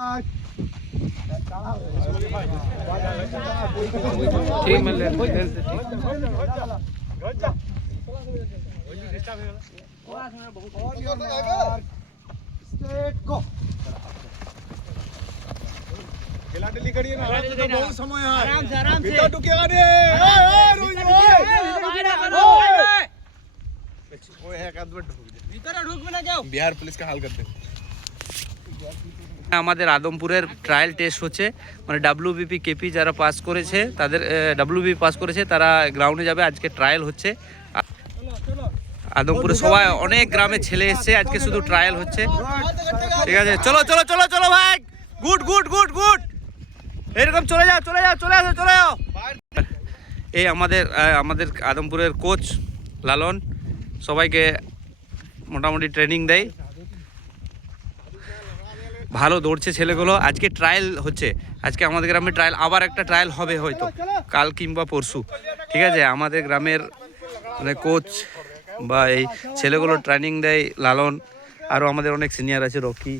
ठीक मिल रहा बहुत समय है आराम से टुकेगा बिहार पुलिस का हाल करते আমাদের আদমপুরের ট্রায়াল টেস্ট হচ্ছে, মানে ডাব্লিউবিপি কেপি যারা পাস করেছে তাদের ডাব্লিউবিপি পাস করেছে তারা গ্রাউন্ডে যাবে। আজকে ট্রায়াল হচ্ছে আদমপুরে, সবাই অনেক গ্রামে ছেলে এসছে, আজকে শুধু ট্রায়াল হচ্ছে। ঠিক আছে, চলো চলো চলো চলো ভাই, গুড গুড গুড গুড, এরকম চলে যাও চলে যাও চলে আসো চলে যাও। এই আমাদের আদমপুরের কোচ লালন সবাইকে মোটামুটি ট্রেনিং দেয়, ভালো দৌড়ছে ছেলেগুলো। আজকে ট্রায়াল হচ্ছে, আজকে আমাদের গ্রামে ট্রায়াল, আবার একটা ট্রায়াল হবে হয়তো কাল কিংবা পরশু। ঠিক আছে, আমাদের গ্রামের মানে কোচ বা এই ছেলেগুলো ট্রেনিং দেয় লালন, আরও আমাদের অনেক সিনিয়র আছে, রকি,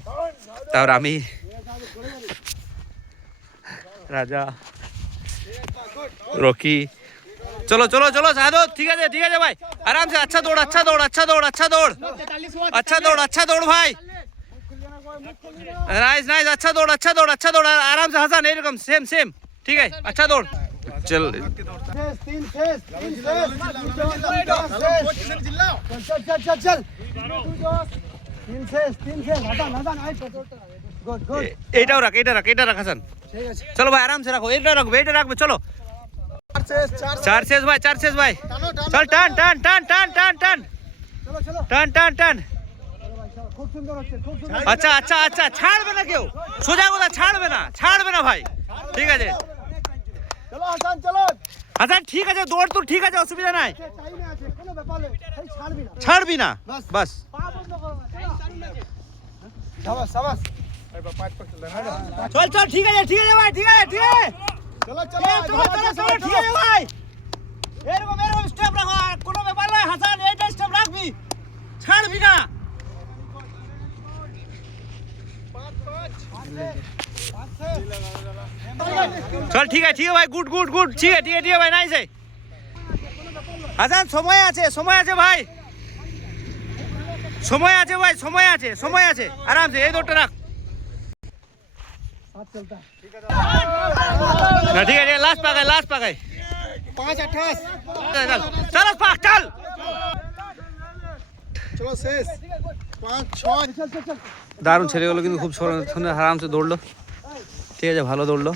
তারপর আমি, রাজা, রকি। চলো চলো চলো শাহাদত, ঠিক আছে ভাই, আরাম সে, আচ্ছা দৌড় আচ্ছা দৌড় আচ্ছা দৌড় আচ্ছা দৌড় আচ্ছা দৌড় আচ্ছা দৌড় ভাই, नाइस नाइस, अच्छा दौड़ आराम से हसन, एरकम सेम सेम, ठीक है, अच्छा दौड़। चल এটাও রাখ হাসান, চলো ভাই আরাম সে রাখো, এটা রাখবে চলো। চার শেষ ভাই, চল টান টান টান টান টান টান টান টান টান। আচ্ছা আচ্ছা আচ্ছা, ছাড়বে না কেউ, সোজা কথা, ছাড়বে না ভাই, ঠিক আছে হাসান, ঠিক আছে দৌড় তো, ঠিক আছে অসুবিধা নাই, ছাড়বি না বাস। চল ঠিক আছে ভাই, ঠিক আছে ভাই, এরকম স্টেপ রাখো, কোনো ব্যাপার নয় হাসান, এইটা স্টেপ রাখবি, ছাড়বি না। চল ঠিক আছে ভাই, গুড গুড গুড, ঠিক আছে ভাই, নাইস है হাসান, সময় আছে ভাই, সময় আছে আরাম সে, এই দৌড়টা রাখ না, ঠিক আছে, লাস্ট পাকায় 5:28 চল পাক, চল चलो शेष 5-6। দারুণ ছেলেগুলো কিন্তু খুব আরামসে দৌড়লো, ঠিক আছে, ভালো দৌড়লো।